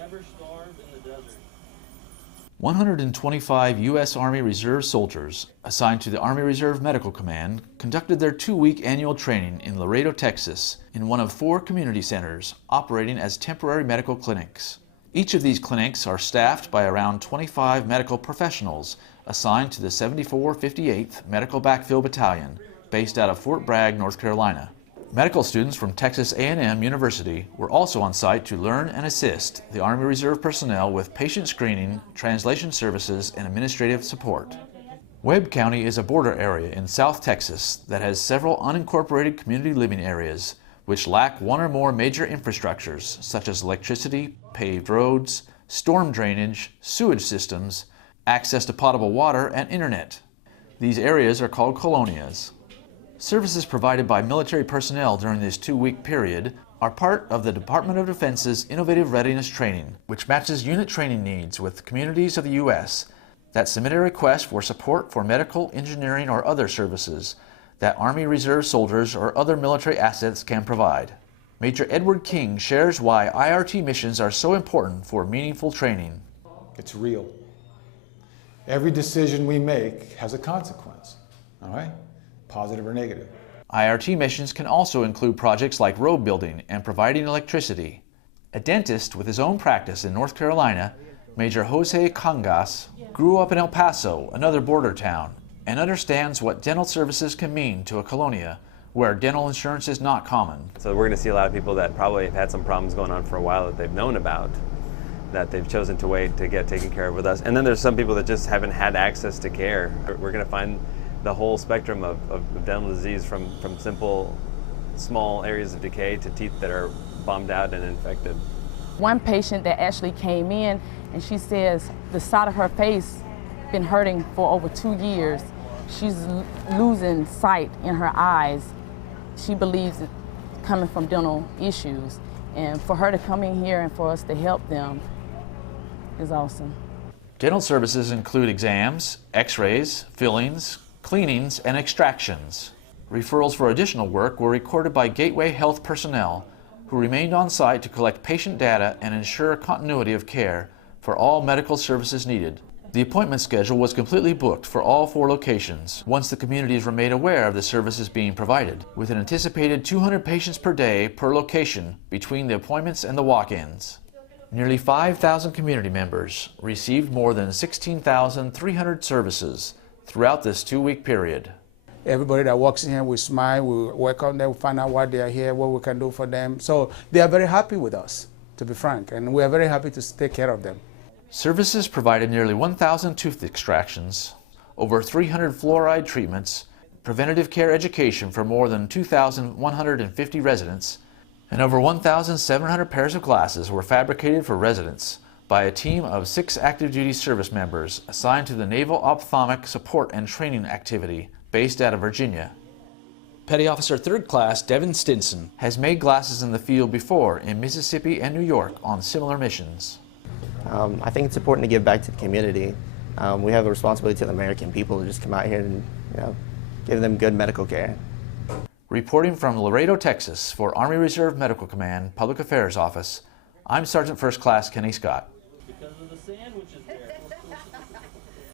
never starve in the desert. 125 U.S. Army Reserve soldiers assigned to the Army Reserve Medical Command conducted their 2-week annual training in Laredo, Texas, in one of 4 community centers operating as temporary medical clinics. Each of these clinics are staffed by around 25 medical professionals assigned to the 7458th Medical Backfill Battalion, based out of Fort Bragg, North Carolina. Medical students from Texas A&M University were also on site to learn and assist the Army Reserve personnel with patient screening, translation services, and administrative support. Webb County is a border area in South Texas that has several unincorporated community living areas which lack one or more major infrastructures such as electricity, paved roads, storm drainage, sewage systems, access to potable water, and internet. These areas are called colonias. Services provided by military personnel during this 2-week period are part of the Department of Defense's Innovative Readiness Training, which matches unit training needs with communities of the U.S. that submit a request for support for medical, engineering, or other services that Army Reserve soldiers or other military assets can provide. Major Edward King shares why IRT missions are so important for meaningful training. It's real. Every decision we make has a consequence, all right? Positive or negative. IRT missions can also include projects like road building and providing electricity. A dentist with his own practice in North Carolina, Major Jose Cangas, grew up in El Paso, another border town, and understands what dental services can mean to a colonia where dental insurance is not common. So we're going to see a lot of people that probably have had some problems going on for a while that they've known about, that they've chosen to wait to get taken care of with us. And then there's some people that just haven't had access to care. We're going to find the whole spectrum of dental disease from simple, small areas of decay to teeth that are bombed out and infected. One patient that actually came in and she says the side of her face been hurting for over 2 years. She's losing sight in her eyes. She believes it's coming from dental issues. And for her to come in here and for us to help them is awesome. Dental services include exams, x-rays, fillings, cleanings, and extractions. Referrals for additional work were recorded by Gateway Health personnel who remained on site to collect patient data and ensure continuity of care for all medical services needed. The appointment schedule was completely booked for all 4 locations once the communities were made aware of the services being provided, with an anticipated 200 patients per day per location between the appointments and the walk-ins. Nearly 5,000 community members received more than 16,300 services throughout this 2-week period. Everybody that walks in here, we smile, we welcome them, we find out why they are here, what we can do for them. So they are very happy with us, to be frank, and we are very happy to take care of them. Services provided nearly 1,000 tooth extractions, over 300 fluoride treatments, preventative care education for more than 2,150 residents, and over 1,700 pairs of glasses were fabricated for residents by a team of 6 active duty service members assigned to the Naval Ophthalmic Support and Training Activity based out of Virginia. Petty Officer 3rd Class Devin Stinson has made glasses in the field before in Mississippi and New York on similar missions. I think it's important to give back to the community. We have a responsibility to the American people to just come out here and give them good medical care. Reporting from Laredo, Texas for Army Reserve Medical Command Public Affairs Office, I'm Sergeant 1st Class Kenny Scott. Because of the sandwiches.